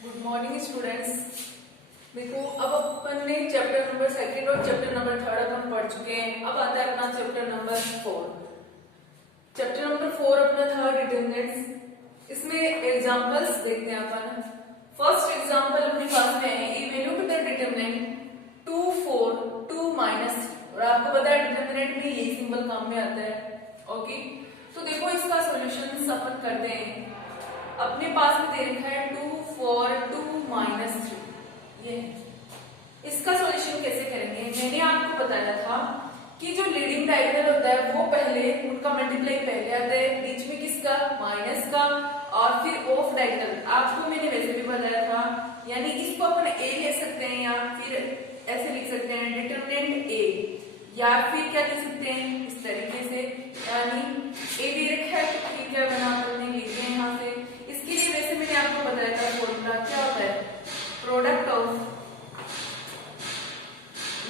Good morning students. देखो अब अपन ने चैप्टर नंबर सेकंड और चैप्टर नंबर थर्ड अपन पढ़ चुके हैं। अब आता है अपना चैप्टर नंबर 4। चैप्टर नंबर 4 अपना था डिटरमिनेंट्स। इसमें एग्जांपल्स देखते हैं अपन। फर्स्ट एग्जांपल अपने पास में है इवैल्यूएट द डिटरमिनेंट 2 4 2 माइनस। और आपको पता है डिटरमिनेंट में यही सिंबल काम में आता है। ओके, तो देखो इसका सॉल्यूशन अपन करते हैं। अपने पास में दे रखा है 2 4 2 माइनस 3। ये इसका सॉल्यूशन कैसे करेंगे? मैंने आपको बताया था कि जो लीडिंग डायगोनल होता है वो पहले उनका मल्टीप्लाई पहले आता है, बीच में किसका? माइनस का, और फिर ऑफ डायगोनल। आपको मैंने वैसे भी बताया था, यानी इसको अपन ए ले सकते हैं या फिर ऐसे लिख सकते हैं डिटरमिनेंट ए, या फिर क्या लिख सकते हैं इस तरीके से, यानी ए दे रखा है तो फिर क्या बना हमने लिख दिया यहाँ से। इसके लिए वैसे मैंने आपको बताया था फॉर्मूला क्या होता है, प्रोडक्ट ऑफ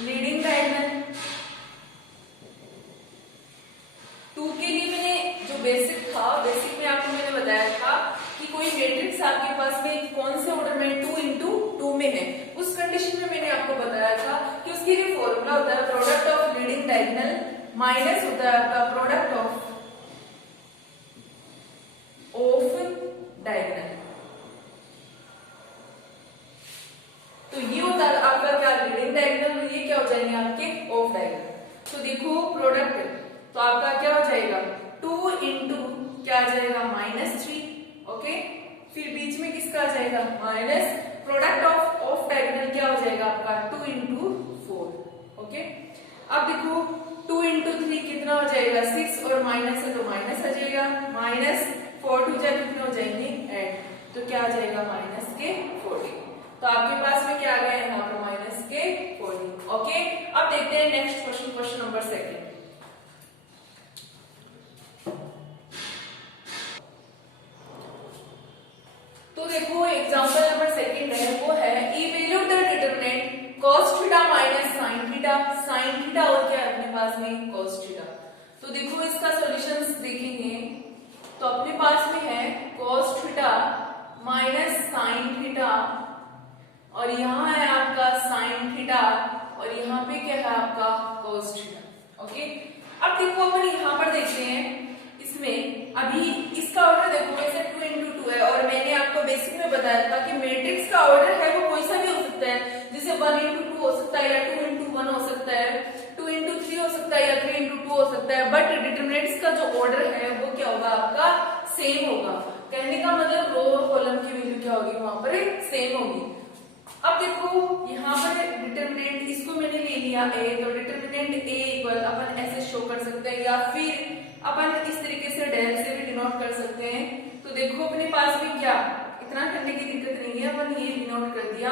लीडिंग डायगोनल। 2 के लिए मैंने जो बेसिक था, बेसिक में आपको मैंने बताया था कि कोई मैट्रिक्स आपके पास में कौन से ऑर्डर में 2 into 2 में है, उस कंडीशन में मैंने आपको बताया था कि उसके लिए फॉर्मूला होता है product of leading diagonal minus होता है आपका प्रोडक्ट ऑफ डायगोनल। तो ये होता है आपका क्या लीडिंग डायगोनल, और ये क्या हो जाएंगे आपके ऑफ डायगोनल। तो देखो प्रोडक्ट तो आपका क्या हो जाएगा 2 into क्या आ जाएगा -3। ओके, फिर बीच में किसका आ जाएगा माइनस, प्रोडक्ट ऑफ डायगोनल क्या हो जाएगा आपका 2 into 4। ओके, अब देखो 2 into 3 कितना हो जाएगा 6, और माइनस है तो माइनस आ जाएगा, माइनस 4 2 जा कितने हो जाएंगे 8, तो क्या आ जाएगा माइनस के 40। तो आपके पास में क्या आ गया यहाँ पर माइनस के 40। ओके, अब देखते हैं नेक्स्ट क्वेश्चन, क्वेश्चन नंबर 2। तो देखो एग्जांपल नंबर 2 है, वो है evaluate the determinant cos theta minus sin theta. sin theta और क्या है अपने पास में cos थीटा। तो देखो इसका सॉल्यूशंस देखेंगे तो अपने पास में है cos theta minus sin theta, और यहाँ है आपका sin थीटा, और यहाँ पे क्या है आपका cos थीटा। ओके, अब देखो अपन यहाँ पर देखते हैं, इसमें अभी इसका ऑर्डर देखो वैसे 2 into 2 है, और मैंने आपको बेसिक में बताया था कि मैट्रिक्स का ऑर्डर है वो कोई सा भी हो सकता है, जैसे 1 into 2 हो सकता है, या 2 into 1 हो सकता है, 2 into 3 हो सकता है, या 3 into 2 हो सकता है, बट डिटरमिनेंट्स का जो ऑर्डर है वो क्या होगा आपका सेम होगा। कहने का मतलब रो और कॉलम की वैल्यू क्या होगी वहां पर सेम होगी। अब देखो यहाँ पर डिटरमिनेंट इसको मैंने ले लिया ए, तो डिटरमिनेंट ए इक्वल अपन ऐसे शो कर सकते हैं, या फिर अपन इस तरीके से डेल से भी डिनोट कर सकते हैं। तो देखो अपने पास में क्या इतना करने की दिक्कत नहीं है, अपन ये डिनोट कर दिया।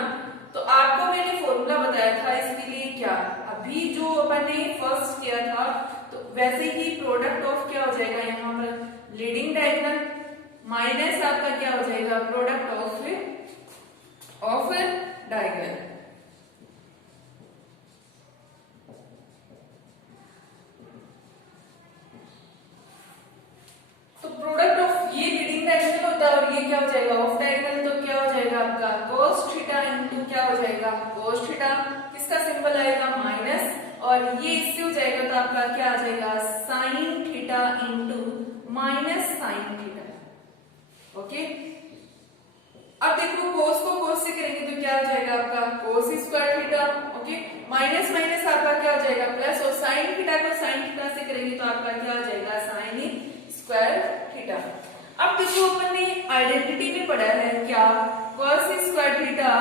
तो आपको मैंने फॉर्मूला बताया था इसके लिए क्या, अभी जो अपन ने फर्स्ट किया था, तो वैसे ही प्रोडक्ट ऑफ क्या हो जाएगा यहाँ पर लीडिंग डायगोनल माइनस आपका क्या हो जाएगा प्रोडक्ट ऑफ डायगोनल। तो प्रोडक्ट ऑफ ये लीडिंग डायगोनल होता है और ये क्या हो जाएगा ऑफ डायगोनल, तो क्या हो जाएगा आपका cos थीटा इनटू क्या हो जाएगा cos थीटा, किसका सिंबल आएगा माइनस, और ये इससे हो जाएगा तो आपका क्या आ जाएगा sin theta into minus sin theta. Okay, अब देखो cos को cos से करेंगे तो क्या हो जाएगा आपका cos square theta. Okay, minus minus आपका क्या हो जाएगा प्लस, और sin थीटा को sin थीटा से करेंगे तो आपका क्या हो जाएगा sin स्क्वायर थीटा। अब देखो अपन ने आइडेंटिटी में पढ़ा है क्या cos square theta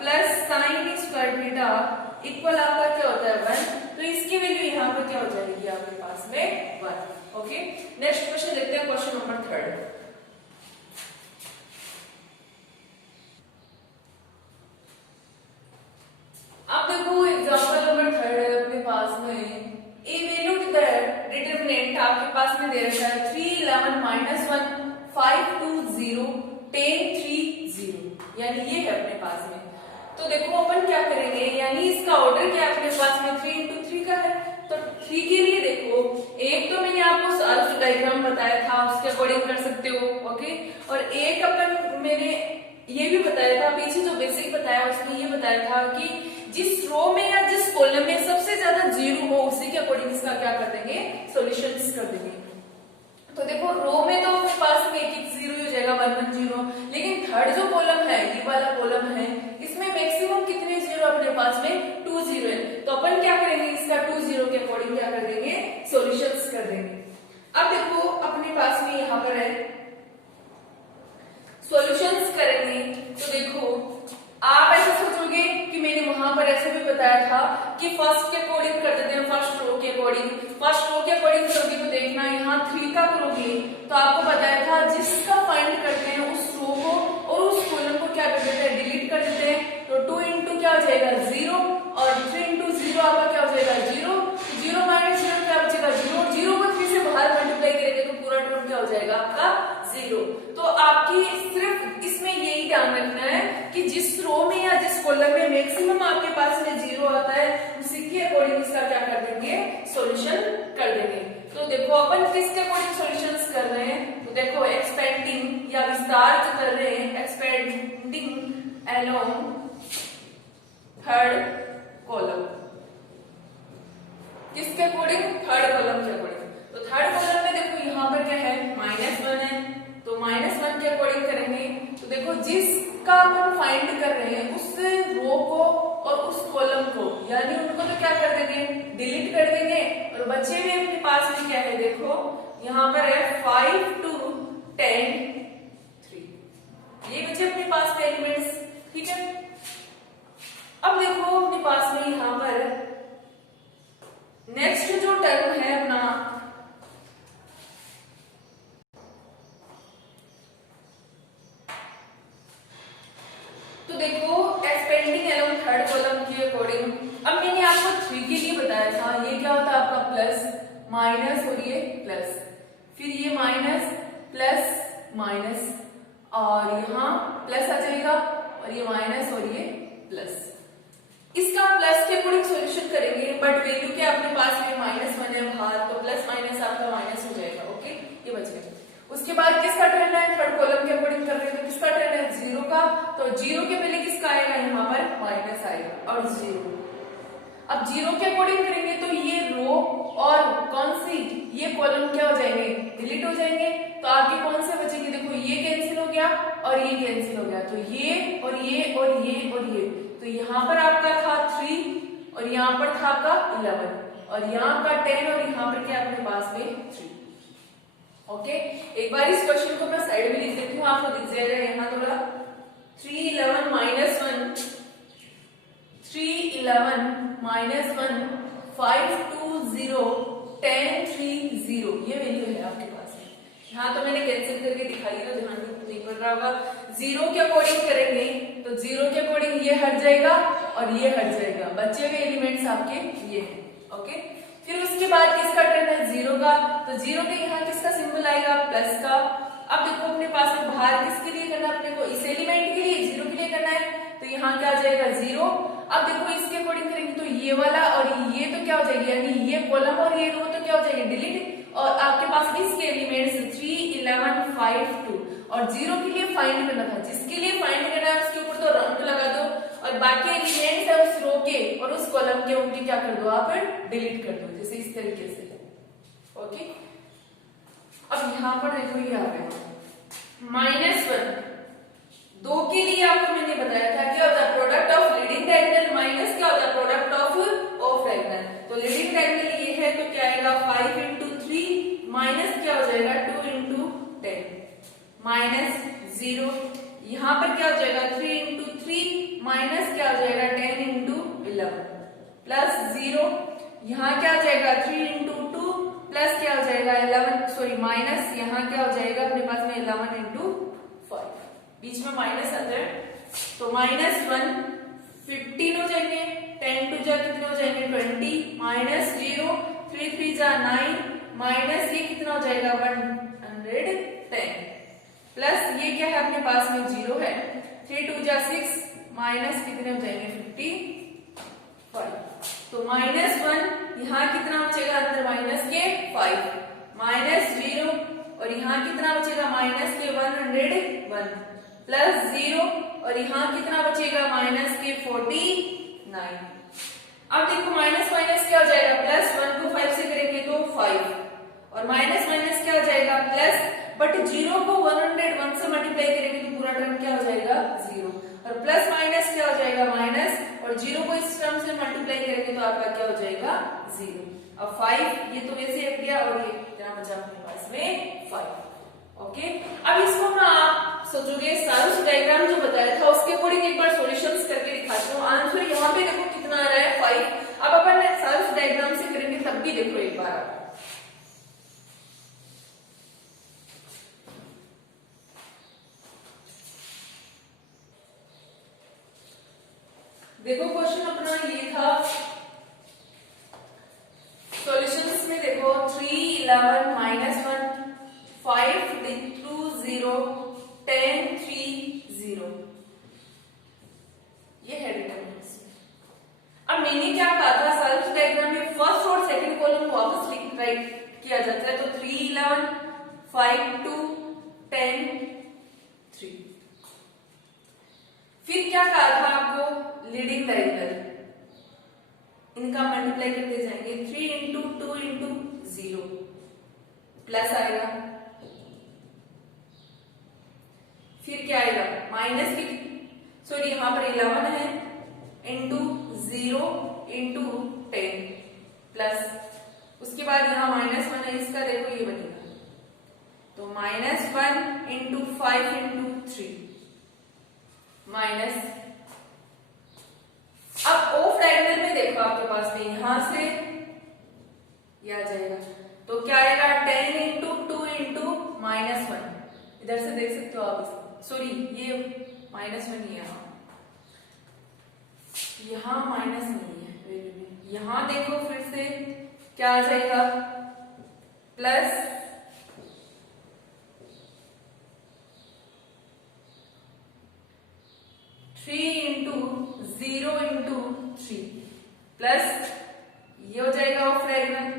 plus sin square theta equal आपका क्या होता है 1, तो इसकी वैल्यू यहाँ पर क्या हो जाएगी आपके पास में 1। ओके, नेक्स्ट क्वेश्चन देखते हैं, क्वेश्चन नंबर 3। अब देखो एग्जांपल नंबर 3 है अपने पास में इवैल्यूएट द डिटरमिनेंट आपके पास में दे रखा है 3 11 -1 5 2 0 10 3 0, यानी ये है अपने पास में। तो देखो अपन क्या करेंगे, यानी इसका ऑर्डर क्या अपने पास में 3 into 3 का है, तो 3 के लिए देखो एक तो मैंने आपको सारा डायग्राम बताया था उसके अकॉर्डिंग कर सकते हो। ओके, और एक अपन मैंने ये भी बताया था पीछे बताया, उसमें ये बताया था कि जिस रो में या जिस कॉलम में सबसे ज्यादा जीरो हो उसी के अकॉर्डिंग इसका क्या कर देंगे, सॉल्यूशंस कर देंगे। तो देखो रो में तो अपने पास में एक जीरो हो जाएगा, 1 1 0, लेकिन थर्ड जो कॉलम है, ये वाला कॉलम है, इसमें मैक्सिमम कितने जीरो अपने पास में 2 जीरो है। तो अपन क्या करेंगे, इसका 2 जीरो के अकॉर्डिंग क्या कर देंगे, सॉल्यूशंस कर देंगे। अब देखो अपने पास में यहाँ पर है सॉल्यूशंस करेंगे। तो देखो आप ऐसा सोचोगे कि मैंने वहां पर ऐसे भी बताया था कि फर्स्ट के अकॉर्डिंग कर देते हैं, फर्स्ट रो के अकॉर्डिंग। फर्स्ट रो के अकॉर्डिंग करोगे तो देखना यहाँ 3 का करोगे तो आपको बताया था जिसका फाइंड करते हैं उस रो को और उस कॉलम को क्या कर देते हैं, डिलीट कर देते हैं। तो 2 इंटू क्या हो जाएगा 0 और 3 इंटू 0 आपका क्या हो जाएगा 0। 0 माइनस 0 क्या बचेगा 0। 0 को 3 से बाहर मल्टीप्लाई करेंगे तो पूरा टर्म क्या हो जाएगा आपका 0। तो आपकी सिर्फ इसमें यही ध्यान रखना है कि जिस रो में या जिस कॉलम में मैक्सिमम आपके पास में 0 आता है उसी के अकॉर्डिंग इसका क्या कर देंगे, सॉल्यूशन कर देंगे। तो देखो अपन किसके अकॉर्डिंग सॉल्यूशंस कर रहे हैं, तो देखो एक्सपेंडिंग या विस्तार जो कर रहे हैं, एक्सपेंडिंग अलोंग थर्ड कॉलम, किसके अकॉर्डिंग, थर्ड कॉलम के अकॉर्डिंग। तो थर्ड कॉलम में देखो यहाँ पर क्या है -1 है, तो -1 के अकॉर्डिंग करेंगे। तो देखो जिसका अपन फाइंड कर रहे हैं उस रो को और उस कॉलम को, यानी उनको तो क्या कर देंगे, डिलीट कर देंगे। और बचे हुए अपने पास में क्या है, देखो यहाँ पर है 5 2 10 3, ये बचे अपने पास में एलिमेंट्स, ठीक है। अब देखो अपने पास में यहाँ पर नेक्स्ट जो टर्म है अपना, तो देखो एक्सपेंडिंग अलोंग थर्ड कॉलम के अकॉर्डिंग, अब मैंने आपको 3 के लिए बताया था, ये क्या होता है आपका प्लस माइनस और ये प्लस, फिर ये माइनस प्लस माइनस और यहाँ प्लस आ जाएगा और ये माइनस और ये प्लस। इसका प्लस के अकॉर्डिंग सॉल्यूशन करेंगे, बट वैल्यू के अपने पास में -1 है बाहर, तो प्लस माइनस आपका माइनस हो जाएगा, ओके, ये बच गया। उसके बाद किसका टर्न है, थर्ड कॉलम के अकॉर्डिंग कर रहे हैं, तो किसका टर्न है 0 का। तो 0 के पहले किसका आएगा, यहाँ पर माइनस आएगा और 0। अब 0 के अकॉर्डिंग करेंगे तो ये रो और कौन सी, ये कॉलम क्या हो जाएंगे, डिलीट हो जाएंगे। तो आगे कौन से बचेंगे, देखो ये कैंसिल हो गया और ये कैंसिल हो गया, तो ये और ये और ये और ये। तो यहाँ पर आपका था 3 और यहाँ पर था आपका 11 और यहाँ का 10 और यहाँ पर क्या अपने पास में 3, ओके। एक बार इस क्वेश्चन को मैं साइड में लिख देती हूँ, आपको दिख जाएगा यहाँ थोड़ा। 3 11 -1 3 11 -1 5 2 0 10 3 0, ये वैल्यू है आपके पास में। यहाँ तो मैंने कैंसिल करके दिखाई है, ध्यान नहीं पड़ रहा होगा। 0 के अकॉर्डिंग करेंगे तो 0 के अकॉर्डिंग ये हट जाएगा और ये हट जाएगा, बचे हुए एलिमेंट्स आपके ये हैं, ओके। फिर उसके बाद किसका टर्न है 0 का, तो 0 के यहाँ किसका सिंबल आएगा, प्लस का। अब देखो अपने पास में बाहर किसके लिए करना है, अपने को इस एलिमेंट के लिए 0 के लिए करना है, तो यहाँ क्या आ जाएगा 0। अब देखो इसके अकॉर्डिंग करेंगे तो ये वाला और ये तो क्या हो जाएगी, यानी ये कॉलम और ये रो तो क्या हो जाएगी डिलीट, और आपके पास इसके एलिमेंट्स 3 11 5 2 और 0 के लिए फाइंड करना था, जिसके लिए फाइंड करना है उसके ऊपर तो राउंड लगा दो और बाकी एलिमेंट्स है उस रो के और उस कॉलम के उनके क्या कर दो, आप डिलीट कर दो, जैसे इस तरीके से, ओके। अब यहाँ पर देखो ये आ गया -1, 2 के लिए आपको मैंने बताया था क्या होता है, product of leading diagonal minus क्या होता है, प्रोडक्ट ऑफ डायगोनल। तो लीडिंग डायगोनल ये है तो क्या आएगा 5 into 3 माइनस क्या हो जाएगा 2 into 10 -0। यहाँ पर क्या हो जाएगा 3 into 3 माइनस क्या हो जाएगा 10 into 11 प्लस 0। यहाँ क्या हो जाएगा 3 into 2 प्लस क्या हो जाएगा 11, सॉरी माइनस, यहाँ क्या हो जाएगा अपने पास में 11 into 5, बीच में माइनस आता है, तो -1 15 हो जाएंगे, 10 2 जा कितने हो जाएंगे 20, -0 3 3 जा 9 माइनस ये कितना हो जाएगा 110 प्लस ये क्या है अपने पास में 0 है, 3 2 जा 6 माइनस कितने हो जाएंगे 55, तो -1 यहाँ कितना बचेगा अंदर माइनस के 5 -0 और यहाँ कितना बचेगा माइनस के 101, प्लस 0 और यहाँ कितना बचेगा माइनस के 49। अब देखो माइनस माइनस क्या हो जाएगा प्लस, 1 को 5 से करेंगे तो 5 और माइनस माइनस क्या हो जाएगा प्लस, बट 0 को 101 से मल्टीप्लाई करेंगे तो पूरा टर्म क्या हो जाएगा 0 और प्लस माइनस क्या हो जाएगा माइनस और 0 को इस टर्म से मल्टीप्लाई करेंगे तो आपका क्या हो जाएगा 0। अब 5 ये तो वैसे हट गया और ये क्या बचा अपने पास में 5। ओके, अब इसको ना आप सोचोगे सारूस डायग्राम जो बताया था उसके अकॉर्डिंग एक बार सॉल्यूशंस करके दिखाती हूँ। आंसर यहाँ पे देखो कितना आ रहा है 5। अब अपन सारूस डायग्राम से करेंगे तब भी देखो एक बार आप देखो क्वेश्चन अपना ये था सॉल्यूशंस में देखो 3 11 -1 5 2 0 10 3 0 ये है डिटरमिनेंट्स। अब मैंने क्या कहा था सारूस डायग्राम में फर्स्ट और सेकंड कॉलम को वापस राइट किया जाता है तो 3 11 5 2 10 3। फिर क्या कहा था आपको लीडिंग डायगोनल इनका मल्टीप्लाई करते जाएंगे 3 इंटू 2 इंटू 0 प्लस आएगा, फिर क्या आएगा माइनस की सॉरी यहां पर 11 है इंटू 0 इंटू 10 प्लस उसके बाद यहां -1 है इसका देखो ये बनेगा तो -1 इंटू 5 इंटू 3 माइनस। अब ऑफ डायगोनल में देखो आपके पास में यहां से ये आ जाएगा तो क्या आएगा 10 इंटू 2 इंटू -1 इधर से देख सकते हो आप सॉरी ये -1 यहाँ माइनस नहीं है यहां देखो फिर से क्या आ जाएगा प्लस 3 इंटू 0 इंटू 3 प्लस ये हो जाएगा ऑफ डायगोनल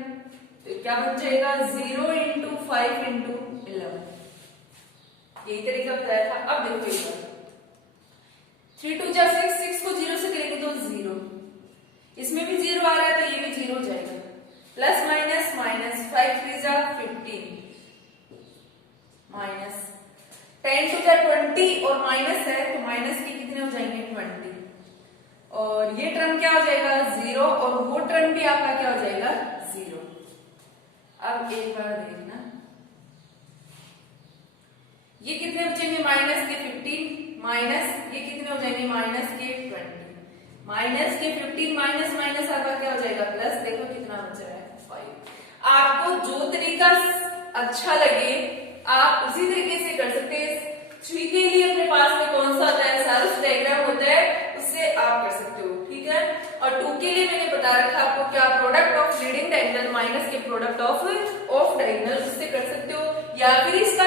तो क्या बच जाएगा 0 इंटू 5 इंटू 11 यही तरीका बताया था। अब देखो एक बार 3 2 जा 6 6 को 0 से करेंगे तो 0 इसमें भी 0 आ रहा है तो ये भी 0 हो जाएगा प्लस माइनस माइनस 5 3 जा 15 माइनस 10 टू जा 20 और माइनस है तो माइनस के कितने हो जाएंगे 20 और ये टर्म क्या हो जाएगा 0 और वो टर्म भी आपका क्या हो जाएगा 0। अब एक बार देखना ये कितने बचेंगे माइनस के 15 माइनस ये कितने हो जाएंगे माइनस के 20 माइनस के 15 माइनस माइनस आपका क्या हो जाएगा प्लस देखो कितना बच रहा है 5। आपको जो तरीका अच्छा लगे आप उसी तरीके से कर सकते हैं। 3 के लिए अपने पास में कौन सा होता है सारूस डायग्राम होता है उससे आप कर सकते हो ठीक है। और 2 के लिए मैंने बता रखा आपको क्या product of leading diagonal minus के प्रोडक्ट ऑफ डायगोनल उससे कर सकते हो या फिर इसका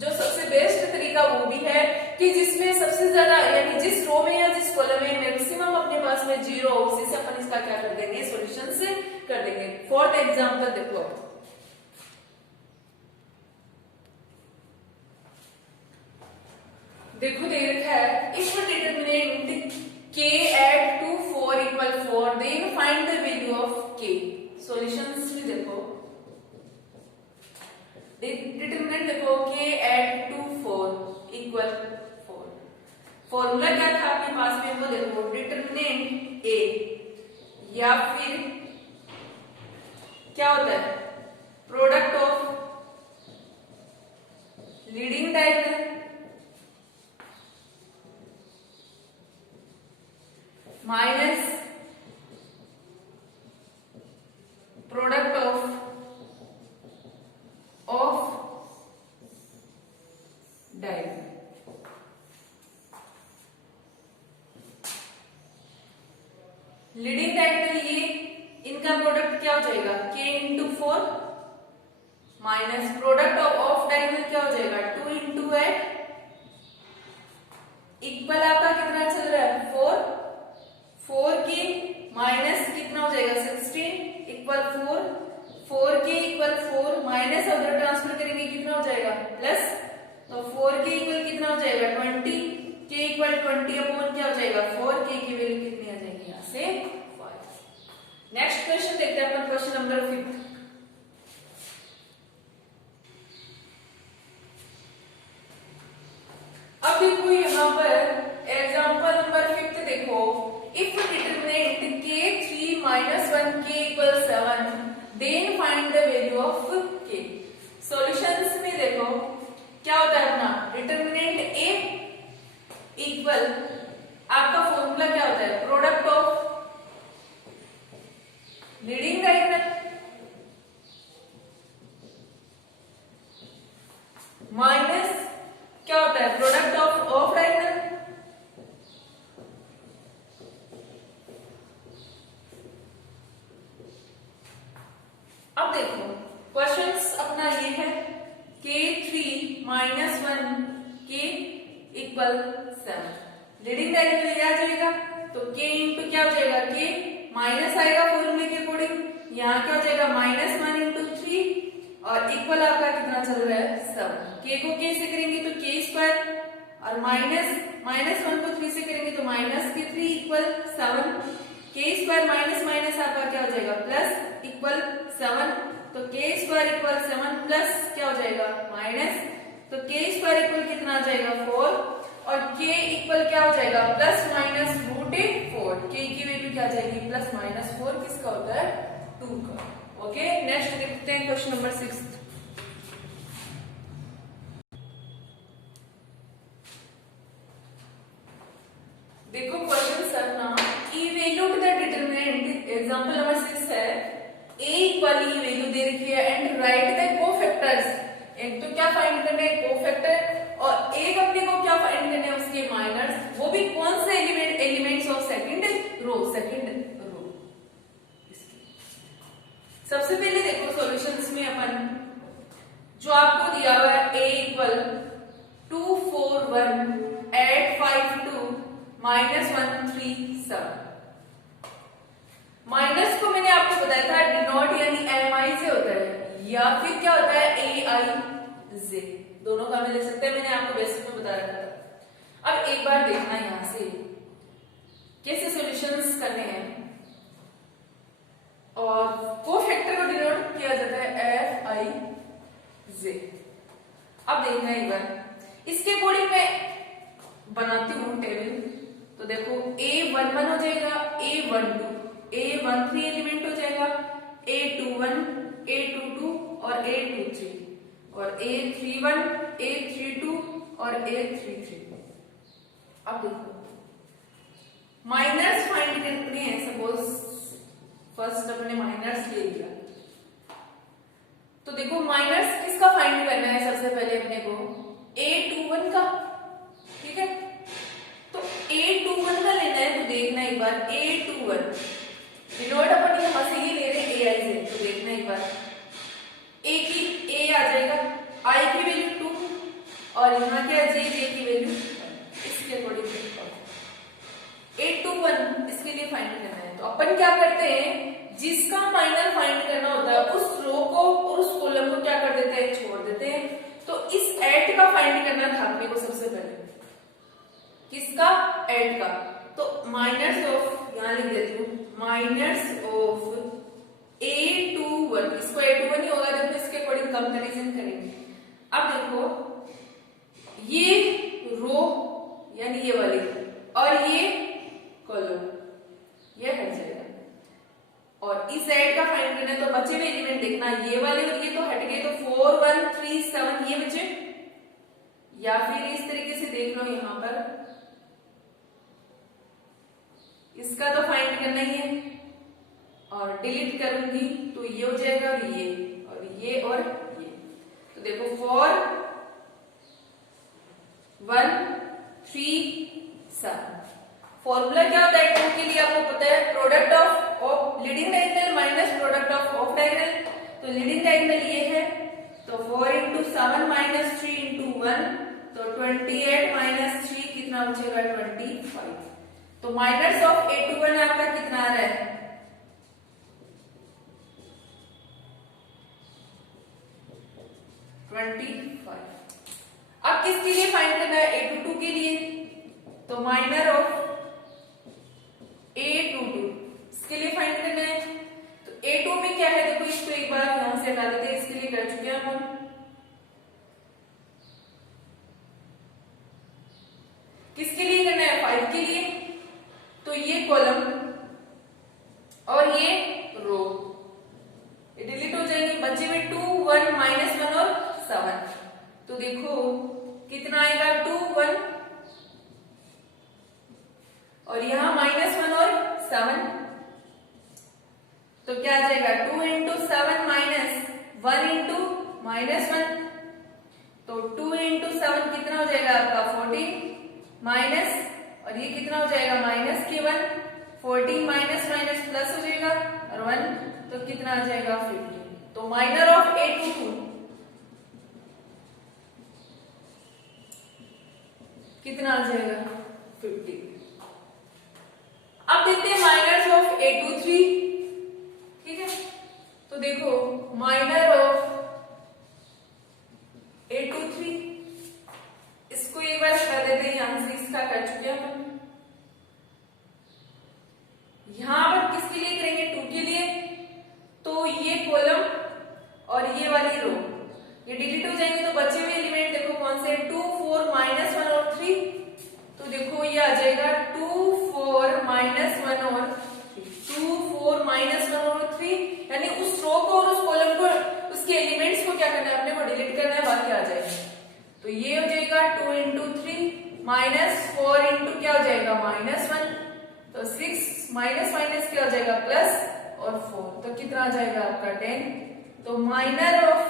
जो सबसे बेस्ट तरीका वो भी है कि जिसमें सबसे ज्यादा यानी जिस रो में या जिस कॉलम में मैक्सिमम अपने पास में 0 उसी से अपन इसका क्या कर देंगे सॉल्यूशन से कर देंगे। फोर्थ एग्जांपल देखो देखो दे रखा है if determinant k at 2 4 equal 4 then find the value of k। Solutions में देखो डिटरमिनेंट देखो k at 2 4 equal 4 फॉर्मूला क्या था आपके पास में वो देखो डिटरमिनेंट a या फिर क्या होता है product of leading diagonal minus product of diagonal. Leading diagonal ये इनका प्रोडक्ट क्या हो जाएगा k into 4 minus product of diagonal क्या हो जाएगा 2 इंटू 8 इक्वल आपका कितना चल रहा है 4 के माइनस कितना हो जाएगा 16 इक्वल 4 के इक्वल 4 माइनस उधर ट्रांसफर करेंगे कितना हो जाएगा प्लस तो 4 के इक्वल कितना कितना हो जाएगा 20, k इक्वल 20 अपॉन क्या हो जाएगा 4, k की वैल्यू कितनी आ जाएगी यहाँ से 5। नेक्स्ट क्वेश्चन देखते हैं अपन, क्वेश्चन नंबर 5। अब देखो यहाँ पर एग्जांपल नंबर 5 देखो, if determinant k3 minus 1 k equals 7 then find the value of k। Solutions में देखो क्या होता है अपना डिटरमिनेंट a इक्वल, आपका फॉर्मूला क्या होता है product of leading diagonal minus क्या होता है प्रोडक्ट ऑफ ऑफ डायगोनल। अब देखो क्वेश्चंस अपना ये है k3 minus 1 k equal 7, leading diagonal ये आ जाएगा तो k इंटू क्या हो जाएगा k माइनस आएगा फॉर्मूले के अकॉर्डिंग, यहाँ क्या हो जाएगा -1 इंटू 3 और इक्वल आपका कितना चल रहा है 7। k को k से करेंगे तो k स्क्वायर और -1 को 3 से करेंगे तो -3 इक्वल 7, k स्क्वायर माइनस आपका क्या हो जाएगा प्लस इक्वल 7, तो k स्क्वायर इक्वल 7 प्लस क्या हो जाएगा माइनस, तो k स्क्वायर इक्वल कितना आ जाएगा 4 और k इक्वल क्या हो जाएगा प्लस माइनस √4, k की वैल्यू क्या आ जाएगी +-4, किसका होता है 2 का। ओके, नेक्स्ट देखते हैं क्वेश्चन नंबर 6। देखो क्वेश्चन सर ना evaluate the determinant, example number 6 है a इक्वल ई वैल्यू दे रखी है एंड राइट द कोफैक्टर्स। एक तो क्या फाइंड करना है कोफैक्टर और एक अपने को क्या फाइंड करना है उसके माइनर्स, वो भी कौन से एलिमेंट्स ऑफ सेकंड रो। सबसे पहले देखो सॉल्यूशंस में अपन जो आपको दिया हुआ है a इक्वल 2 4 1 8 5 2 -1 3 7। माइनस को मैंने आपको बताया था डिनोट यानी mi से होता है या फिर क्या होता है aij, दोनों का हम ले सकते हैं, मैंने आपको बेसिक में बता रखा था। अब एक बार देखना यहां से कैसे सॉल्यूशंस करने हैं और कोफैक्टर को डिनोट किया जाता है fij। अब देखना एक बार इसके अकॉर्डिंग मैं बनाती हूं टेबल, तो देखो a11 हो जाएगा, a12 a13 एलिमेंट हो जाएगा, a21 a22 और a23 और a31 a32 और a33। अब देखो माइनर्स फाइंड करने हैं, सपोज फर्स्ट अपने माइनर्स ले लिया, तो देखो माइनर्स किसका फाइंड करना है सबसे पहले अपने को a21 का, ठीक है, तो a21 का लेना है, तो देखना एक बार a21 डिनोट अपन यहां से ये ले रहे हैं ai से, तो देखना एक बार a की a आ जाएगा, i की वैल्यू 2 और यहाँ क्या j की वैल्यू, इसके अकॉर्डिंग a21 इसके लिए फाइंड करना है। तो अपन क्या करते हैं जिसका माइनर फाइंड करना होता है उस रो को और उस कॉलम को क्या कर देते हैं छोड़ देते हैं। तो इस 8 का फाइंड करना था अपने को सबसे पहले, किसका 8 का, तो माइनस ऑफ यहां लिख देती हूँ माइनस ऑफ a21, इसको a21 ही होगा जब इसके अकॉर्डिंग कंपैरिजन करेंगे। अब देखो ये रो यानी ये वाली और ये कॉलम ये हट जाएगा और इस साइड का फाइंड करना है, तो बचे हुए एलिमेंट देखना ये वाले और ये तो हट गए, तो 4 1 3 7 ये बचे, या फिर इस तरीके से देख लो यहाँ पर इसका तो फाइंड करना ही है और डिलीट करूंगी तो ये हो जाएगा और ये और ये, तो देखो 4 1 3 7। फॉर्मूला क्या होता है टू के लिए आपको पता है product of leading diagonal minus product of diagonal, तो लीडिंग डायगोनल ये है, तो 4 इंटू 7 माइनस 3 इंटू 1, तो 28 माइनस 3 कितना बचेगा 25, तो माइनस ऑफ a21 आपका कितना आ रहा है 25। अब किसके लिए फाइंड करना है? A22 के लिए, तो माइनर ऑफ A22 इसके लिए फाइंड करना है। तो A2 में क्या है, देखो इसको एक बार यहां से हटा देते हैं, इसके लिए कर चुके हैं हम। किसके लिए करना है? 5 के लिए, तो ये कॉलम और ये रो ये डिलीट हो जाएंगे, बचे हुए 2 1 -1 और 7। तो देखो कितना आएगा, 2 1 और यहां -1 और 7, तो क्या आ जाएगा 2 into 7 -1 into -1, तो 2 into 7 कितना हो जाएगा आपका 14 माइनस, और ये कितना हो जाएगा -1, 14 माइनस माइनस प्लस हो जाएगा और 1, तो कितना आ जाएगा 15। तो माइनर ऑफ A22 कितना आ जाएगा 50। अब देखते हैं माइनर्स ऑफ A23, ठीक है। तो देखो माइनर ऑफ A23, इसको एक बार कर देते हैं, यहां से इसका कर चुके हैं अपन। यहां पर किसके लिए करेंगे? 2 के लिए, तो ये कॉलम और ये वाली रो ये डिलीट हो जाएंगे, तो बचे हुए एलिमेंट देखो कौन से, 2 4 -1 और 3, तो देखो ये आ जाएगा 2 4 -1 और 2 4 -1 और 3, यानी उस रो को और उस कॉलम को, उसके एलिमेंट्स को क्या करना है, अपने को डिलीट करना है, बाकी आ जाएगा। तो ये हो जाएगा 2 into 3 -4 into क्या हो जाएगा -1, तो 6 माइनस माइनस क्या हो जाएगा प्लस और 4, तो कितना आ जाएगा आपका 10। तो माइनर ऑफ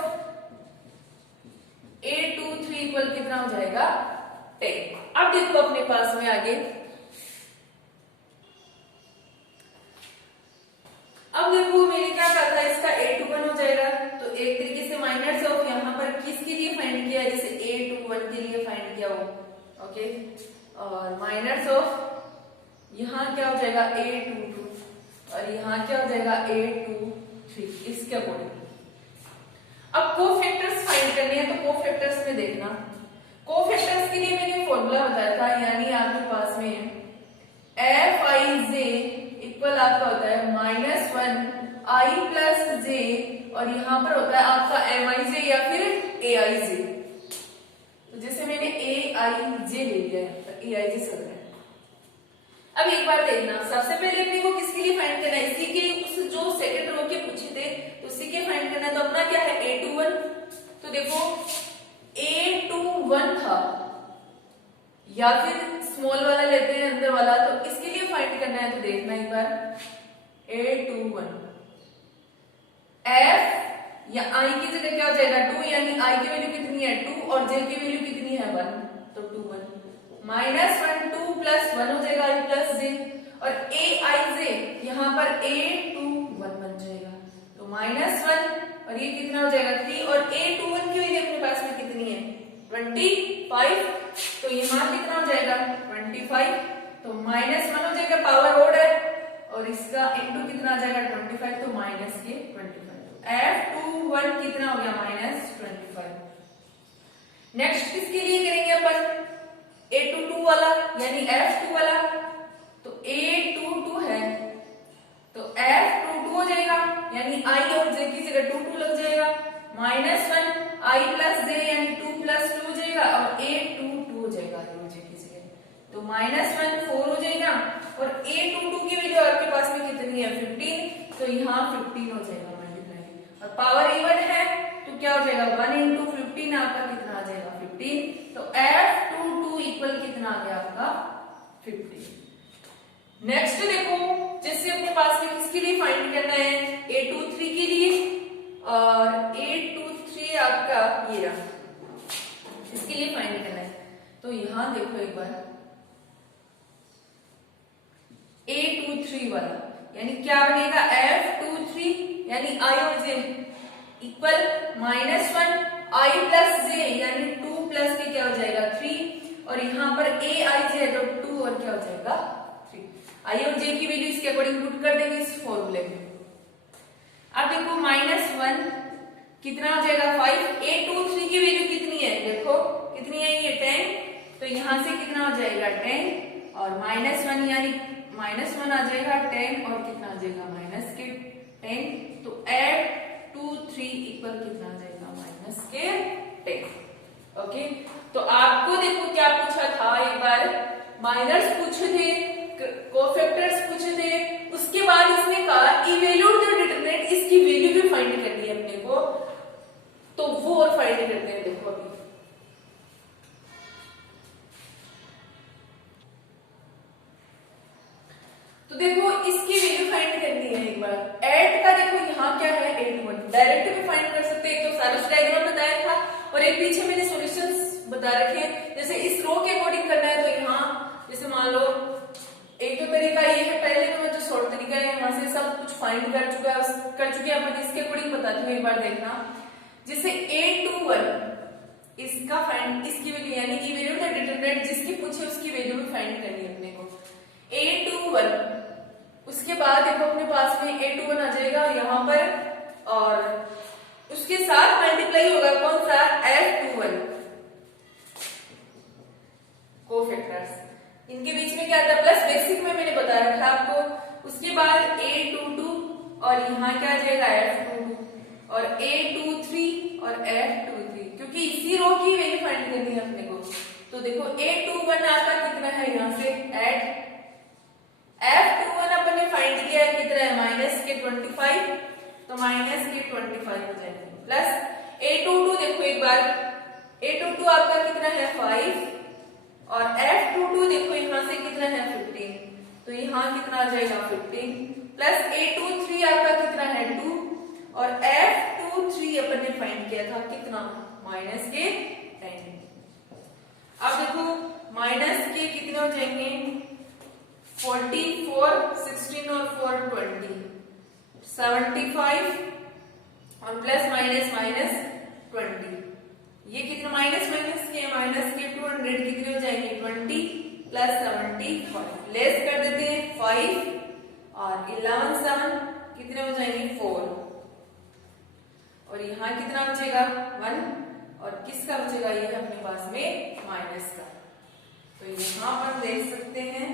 A23 इक्वल कितना हो जाएगा 10। अब देखो अपने पास में आगे, अब देखो मैंने क्या कहा था, इसका A21 हो जाएगा, तो एक तरीके से माइनर्स ऑफ यहाँ पर किसके लिए फाइंड किया, जैसे A21 के लिए फाइंड किया हो, ओके, और माइनर्स ऑफ यहाँ क्या हो जाएगा A22 और यहाँ क्या हो जाएगा A23, इसके अकॉर्डिंग। अब कोफैक्टर्स फाइंड करने हैं, तो कोफैक्टर्स में देखना, कोफैक्टर्स के लिए मैंने फॉर्मूला बताया था, यानी आपके पास में Fij इक्वल आपका होता है -1 i प्लस j, और यहाँ पर होता है आपका Mij या फिर Aij। तो जैसे मैंने Aij ले लिया है, तो Aij सब है। अब एक बार देखना, सबसे पहले अपने को किसके लिए फाइंड करना है, इसी के उस जो सेकंड रो के पूछे थे, तो उसी के फाइंड करना है। तो अपना क्या है A21, तो देखो A21 था, या फिर स्मॉल वाला लेते हैं अंदर वाला, तो इसके लिए फाइंड करना है। तो देखना एक बार A21 F या I की जगह क्या हो जाएगा 2, यानी I की वैल्यू कितनी है 2 और J की वैल्यू कितनी है 1, तो 2 1 -1 2 प्लस 1 हो जाएगा I प्लस J, और Aij यहाँ पर A21 बन जाएगा, तो -1 और ये कितना हो जाएगा 3, और A21 की वैल्यू अपने पास में कितनी है 25, तो यहाँ कितना हो जाएगा 25, तो -1 हो जाएगा पावर ओड है, और इसका इनटू कितना आ जाएगा 25, तो माइनस के 25, F21 कितना हो गया -25। नेक्स्ट किसके लिए करेंगे अपन, A22 वाला यानी F2 वाला, तो A22 है, तो F22 हो जाएगा, यानी I और J की जगह 2 2 लग जाएगा, -1 I प्लस J यानी 2 प्लस 2 हो जाएगा, और A22 हो जाएगा I और J की जगह, तो -1 4 हो जाएगा, और A22 की वैल्यू आपके पास में कितनी है 15, तो यहाँ 15 हो जाएगा मल्टीप्लाई, और पावर इवन है तो क्या हो जाएगा 1 into 15 आपका कितना आ जाएगा 15, तो F22 इक्वल कितना आ गया आपका 15। नेक्स्ट देखो, जैसे अपने पास में किसके लिए फाइंड करना है A23 के लिए, और A23 आपका ये रहा, इसके लिए फाइंड करना है। तो यहां देखो एक बार A23 वाला, यानी क्या बनेगा F23 यानी I और J equal -1 I plus J यानी 2 प्लस के क्या हो जाएगा 3, और यहाँ पर Aij है तो 2 और क्या हो जाएगा 3। I और J की वैल्यू इसके अकॉर्डिंग पुट कर देंगे इस फॉर्मूले में। अब देखो -1 कितना हो जाएगा 5। A23 की वैल्यू कितनी है, देखो कितनी है ये 10, तो यहां से कितना हो जाएगा 10 और -1 यानी -1 आ जाएगा 10 और कितना आ जाएगा माइनस के 10, तो ऐड 2 3 इक्वल कितना आ जाएगा माइनस के 10। ओके, तो आपको देखो क्या पूछा था, एक बार माइनर्स पूछे थे, कोफैक्टर्स पूछे थे, उसके बाद इसने कहा इवैल्यूएट द डिटरमिनेंट, इसकी वैल्यू भी फाइंड करनी है अपने को, तो वो और फाइंड करते हैं। देखो अभी तो देखो इसकी वैल्यू फाइंड करनी है एक बार। ऐड का देखो यहाँ क्या है 81, डायरेक्ट भी फाइंड कर सकते हैं, एक तो सारा डायग्राम बताया था और एक पीछे मैंने सॉल्यूशंस बता रखे हैं। जैसे इस रो के अकॉर्डिंग करना है तो यहाँ जैसे मान लो एक तो तरीका ये है, पहले में जो शॉर्ट तरीका है यहाँ से सब कुछ फाइंड कर चुके हैं अपन, इसके अकॉर्डिंग बताती हूँ एक बार देखना। जैसे A21 इसका फाइंड, इसकी वैल्यू यानी कि वैल्यू द डिटरमिनेंट जिसकी पूछे उसकी वैल्यू भी फाइंड करनी है अपने को। A21 उसके बाद देखो अपने पास में A21 आ जाएगा यहाँ पर और उसके साथ मल्टीप्लाई होगा कौन सा F21 कोफैक्टर्स, इनके बीच में क्या आता है प्लस, बेसिक में मैंने बता रखा आपको। उसके बाद A22 और यहाँ क्या आ जाएगा F22 और A23 और F23, क्योंकि इसी रो की वैल्यू फाइंड करनी है अपने को। तो देखो A21 आपका कितना है, यहाँ से ऐड F21 अपन ने फाइंड किया है कितना है माइनस के 25, तो माइनस के 25 हो जाएंगे, प्लस A22 देखो एक बार, A22 आपका कितना है 5 और F22 देखो यहाँ से कितना है 15, तो यहाँ कितना आ जाएगा 15, प्लस A23 आपका कितना है 2 और F23 अपन ने फाइंड किया था कितना माइनस के 10। अब देखो माइनस के कितने हो जाएंगे 44, 16 और 4 20, 75 और प्लस माइनस माइनस 20, ये कितना माइनस माइनस के 200 कितने हो जाएंगे 20 प्लस 75, लेस कर देते हैं 5 और 11 7 कितने हो जाएंगे 4 और यहाँ कितना बचेगा 1 और किसका बचेगा ये अपने पास में माइनस का। तो यहाँ पर देख सकते हैं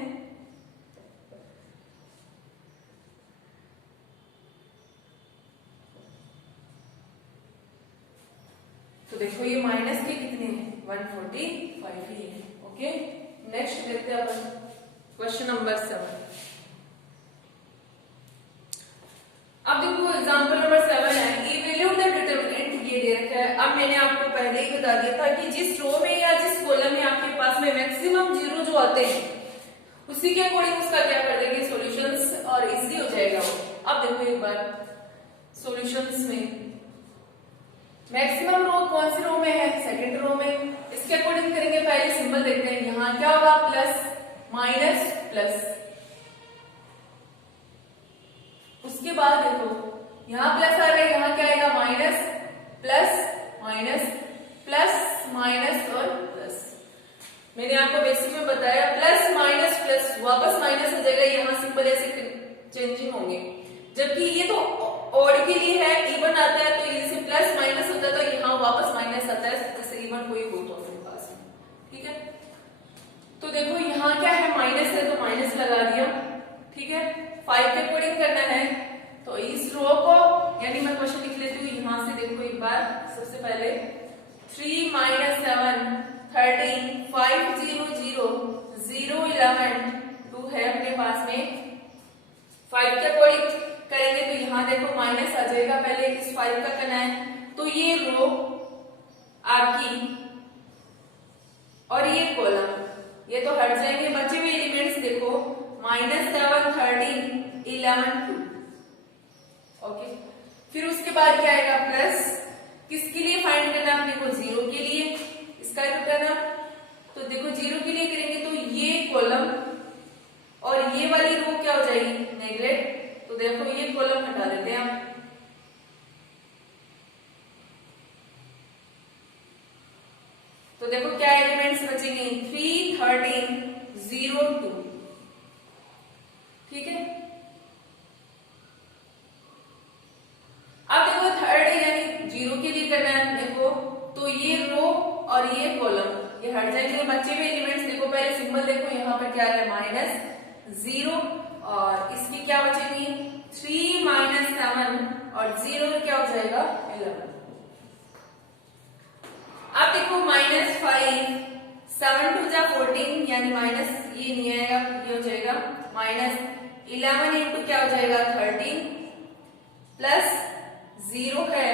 तो देखो ये माइनस के कितने हैं 145 ही है। ओके, नेक्स्ट देखते हैं अपन क्वेश्चन नंबर 7। अब देखो एग्जांपल नंबर 7 है, इवैल्यूएट द डिटरमिनेंट ये दे रखा है। अब मैंने आपको पहले ही बता दिया था कि जिस रो में या जिस कॉलम में आपके पास में मैक्सिमम जीरो जो आते हैं उसी के अकॉर्डिंग उसका क्या कर देंगे सॉल्यूशंस और इजी हो जाएगा वो। अब देखो एक बार सॉल्यूशंस में मैक्सिमम रो कौन सी रो में है सेकंड रो में, इसके अकॉर्डिंग करेंगे। पहले सिंबल देखते हैं, यहाँ क्या होगा प्लस माइनस प्लस, उसके बाद देखो यहाँ प्लस आ रहा है, यहाँ क्या आएगा minus plus minus plus minus और प्लस। मैंने आपको बेसिक में बताया प्लस माइनस प्लस वापस माइनस हो जाएगा, यहाँ सिंबल ऐसे चेंजिंग होंगे, जबकि ये तो ऑड के लिए है, इवन आता है तो ये से प्लस माइनस होता है तो यहाँ वापस माइनस आता है, जैसे इवन कोई हो तो अपने पास में, ठीक है। तो देखो यहाँ क्या है माइनस है तो माइनस लगा दिया, ठीक है। 5 के अकॉर्डिंग करना है तो इस रो को यानी मैं क्वेश्चन लिख लेती हूँ यहाँ से। देखो एक बार सबसे पहले 3 - 7 13 5 0 0 0 11 2 है अपने पास में। 5 के अकॉर्डिंग करेंगे तो यहाँ देखो माइनस आ जाएगा, पहले इस 5 का करना है तो ये रो आपकी और ये कॉलम ये तो हट जाएंगे, बचे हुए एलिमेंट्स देखो -7 13 11 2। ओके, फिर उसके बाद क्या आएगा प्लस, किसके लिए फाइंड करना अपने को 0 के लिए, इसका भी करना। तो देखो 0 के लिए करेंगे तो ये कॉलम और ये वाली रो क्या हो जाएगी नेगलेक्ट, तो देखो ये कॉलम हटा देते हैं हम। तो देखो क्या एलिमेंट्स बचेंगे 3 13 0 2, ठीक है। अब देखो थर्ड यानी 0 वहां पर क्या है -0 और इसकी क्या बचेगी 3 - 7 और 0 क्या हो जाएगा 11। अब देखो -5 7 2 जा 14 यानी माइनस ये नहीं आएगा, ये हो जाएगा -11 इंटू क्या हो जाएगा 13 प्लस 0 है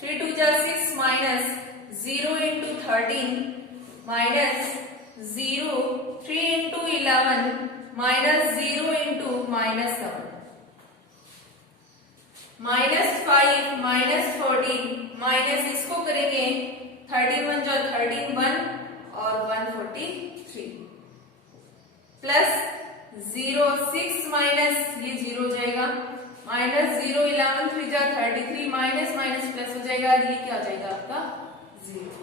3 2 जा 6 minus 0 into 13 minus 0 3 into 11 minus 0 into -7 -5 -14 minus इसको करेंगे 13 1 जो 13 1 और 143 प्लस 0 6 माइनस ये 0 हो जाएगा -0 11 3 जा 33 माइनस माइनस प्लस हो जाएगा, ये क्या हो जाएगा आपका 0।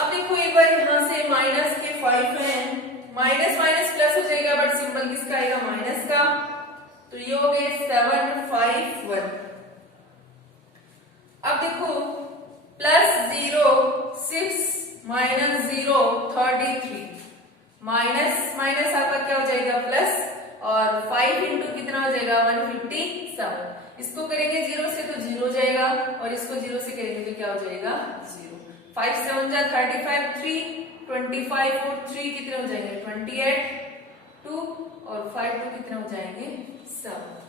अब देखो एक बार यहां से माइनस के 5 है, माइनस माइनस प्लस हो जाएगा बट सिंबल किसका आएगा माइनस का, तो ये हो गए 7 5 1। अब देखो +0 6 -0 33 माइनस माइनस आपका क्या हो जाएगा प्लस और 5 इंटू कितना हो जाएगा 157। इसको करेंगे 0 से तो 0 हो जाएगा और इसको 0 से करेंगे तो क्या हो जाएगा 0। 5 7 जा 35 3 25 और 3 कितने हो जाएंगे 28 2 और 5 2 कितने हो जाएंगे 7।